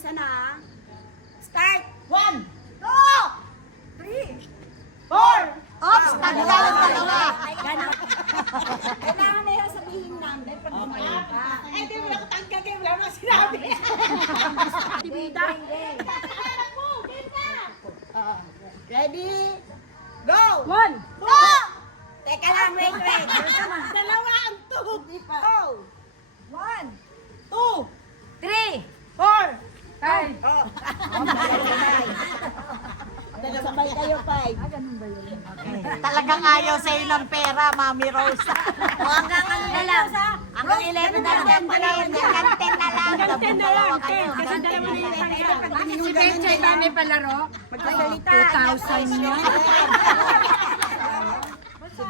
isa na. Start! 1, 3, 4. Ops, tagdala ng dalawa. Ganon. Kailangan na yung sabihin number pag gumawa ka. Eh, di mo ako tangkagay. Wala mo sinabi. Tibida. Ready? Go! 1, Teka lang, wait. dalawa ang 2. Go! 1, 2, 3. 4. oh. Sabay kayo, 5. Talagang ayaw sa'yo ng pera, Mami Rose. O hanggang ano na lang. Hanggang 11 na lang. Hanggang 10 na lang. Hanggang 10 na lang. Kayo. Kasi dalawa na yung kanila. Si Benche, dami palaro. Magkasalita. 2,000 yun.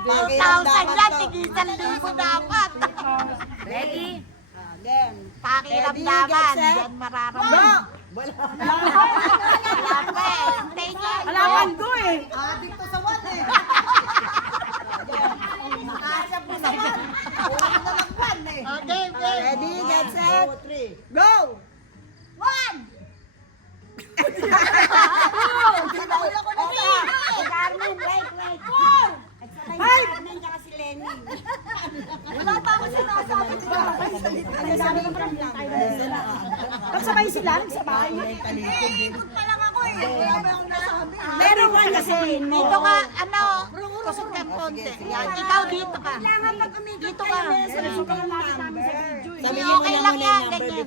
2,000 yan, tigisan libo dapat. Ready? Again. Pakiramdaman, Ready, get set. yan mararamdaman. Wala pa eh. Hintayin niyo. Alaman ko eh. Dito sa what eh. Nakasap mo sa what. Okay, okay. Ready, get set, go! 1! Carmen, wait. 4! At saka yung Carmen, tsaka si Lenny. Wala pa ako sinasabi. Pagsabay sila, sabay. Ikot pa lang ako eh. Wala ba akong nasabi? Meron ka kasi. Dito ka, ano, kusog ka konti. Yan, ikaw dito ka. Kailangan pag umikot Dito kayo, ka. may sabihin kayong number. Sabi okay lang yan, ganyan.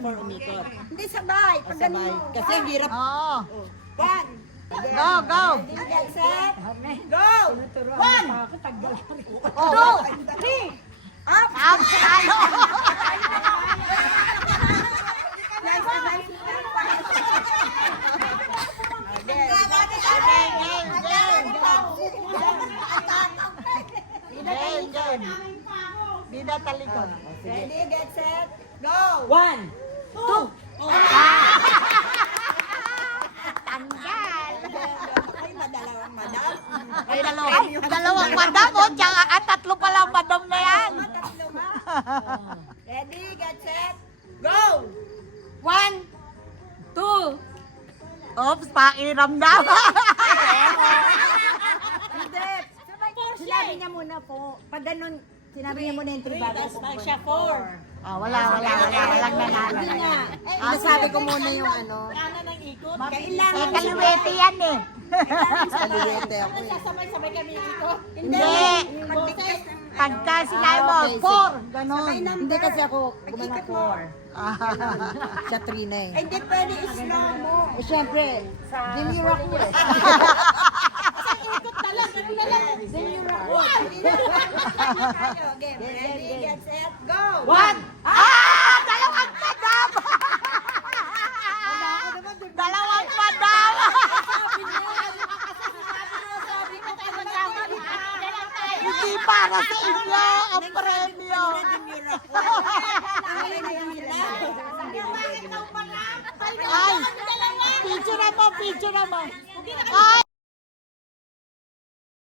Hindi sabay. Pag ganun. Kasi ang hirap. Oo. 1. Go, go. Ready, get set, go! 1! Oh. 3! Up! Up, tayo. Okay, game, game. Game, game. Bida talikod. Ready, get set, go! 1, 2. Tanggal. Ay, madalawang madam. Ay, dalawang madam, oh. Tsaka, tatlo pa lang madam na yan. Tatlo nga. Ready, get set, go! 1, 2. Oops, pakiramdam. Hindi. Sinabi niya muna po. Pag ganun, sinabi niya muna yung 3 bagas. Siya 4. Walang nanalo. Hindi nga. Nasabi ko muna yung ano. Kanan ang ikot. Kailangan Kaliwete yan eh. Kaliwete ako. Sabay-sabay kami ikot. Hindi. Pag-dictate ng Pagka sinabi mo, 4. Ganon. Hindi kasi ako gumana Pag-ikot mo. 4. Siya 3 na eh. Ay, hindi pwede i-slow mo. Eh syempre, dinira ko eh. Ikot na lang. Ganun na lang. Tayo, game. Ready, get set, go! 1. Dalawang madam! Dalawang madam! Hindi para sa inyo ang premyo. Ay, picture naman.